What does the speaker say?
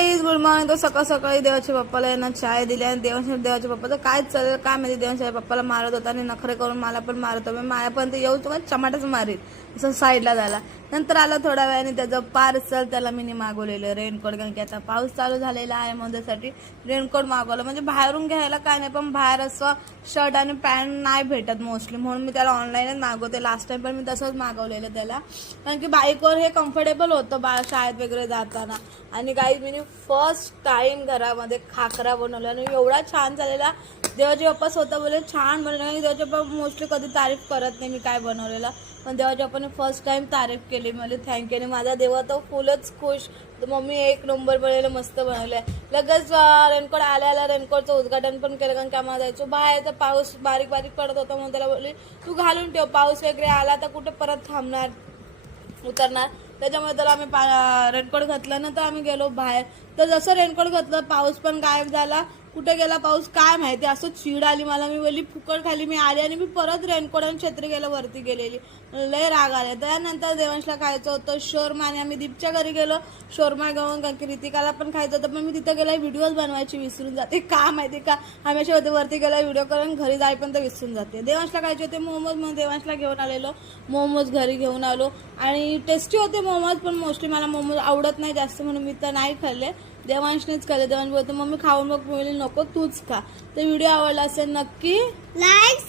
Guys good morning तो सकाळ सकाळी देवाच्या पप्पाला यांना चाय दिली आणि देवाच्या देवाच्या पप्पाचं काय चालेल काय माहिती? देवाच्या पप्पाला मारत होता आणि नखरे करून मला पण मारत होता. ते येऊ तुम्हाला चमाटाच मारील असं साईडला झाला. नंतर आला थोड्या वेळाने त्याचं पार्सल त्याला मी मागवलेलं रेनकोट कारण की आता पाऊस चालू झालेला आहे माझ्यासाठी रेनकोट मागवलं. म्हणजे बाहेरून घ्यायला काय नाही पण बाहेर असं शर्ट आणि पॅन्ट नाही भेटत मोस्टली म्हणून मी त्याला ऑनलाईनच मागवते. लास्ट टाइम पण मी तसंच मागवलेलं त्याला. कारण की बाईकवर हे कम्फर्टेबल होतं बा शाळेत वगैरे जाताना. आणि काही मी फर्स्ट टाईम घरामध्ये खाकरा बनवला. आणि एवढा छान झालेला. देवाचे बाप्पा स्वतः बोलले छान बनवलं. आणि देवाचे बाप्पा मोस्टली कधी तारीफ करत नाही मी काय बनवलेलं. पण देवाच्या बाप्पाने फर्स्ट टाइम तारीफ केली मला थँक्यू आणि माझा देवा तर फुलच खुश. तर मम्मी एक नंबर बनवलं मस्त बनवलं लगेच रेनकोट आल्या आल्या रेनकोटचं उद्घाटन पण केलं कारण कामा आम्हाला जायचो बाहेर तर पाऊस बारीक बारीक पडत होता म्हणून त्याला बोलली तू घालून ठेव पाऊस वगैरे आला तर कुठे परत थांबणार उतरणार. त्याच्यामुळे तर आम्ही पा रेनकोट घातलं. ना तर आम्ही गेलो बाहेर. तर जसं रेनकोट घातलं पाऊस पण गायब झाला. कुठे गेला पाऊस काय माहिती? असं चीड आली मला मी बोलली फुकट खाली मी आली आणि मी परत रेनकोट आणि छत्री गेलं वरती गेलेली. लय राग आले. त्यानंतर देवांशला खायचं होतं शोरमा आणि आम्ही दीपच्या घरी गेलो. शोरमा घेऊन कारण की रितिकाला पण खायचं होतं पण मी तिथं गेला व्हिडिओज बनवायची विसरून जाते. का माहिती का? हमेशा होते वरती गेला व्हिडिओ करून घरी जाईपर्यंत विसरून जाते. देवांशला खायचे होते मोमोज म्हणून देवांशला घेऊन आलेलो. मोमोज घरी घेऊन आलो. आणि टेस्टी होते मोमोज पण मोस्टली मला मोमोज आवडत नाही जास्त म्हणून मी तर नाही खाल्ले. देवांशनेच खाल्ले. देवांश बोलतो मम्मी खाऊन मग बोलली नको तूच खा. तर व्हिडिओ आवडला असेल नक्की लाईक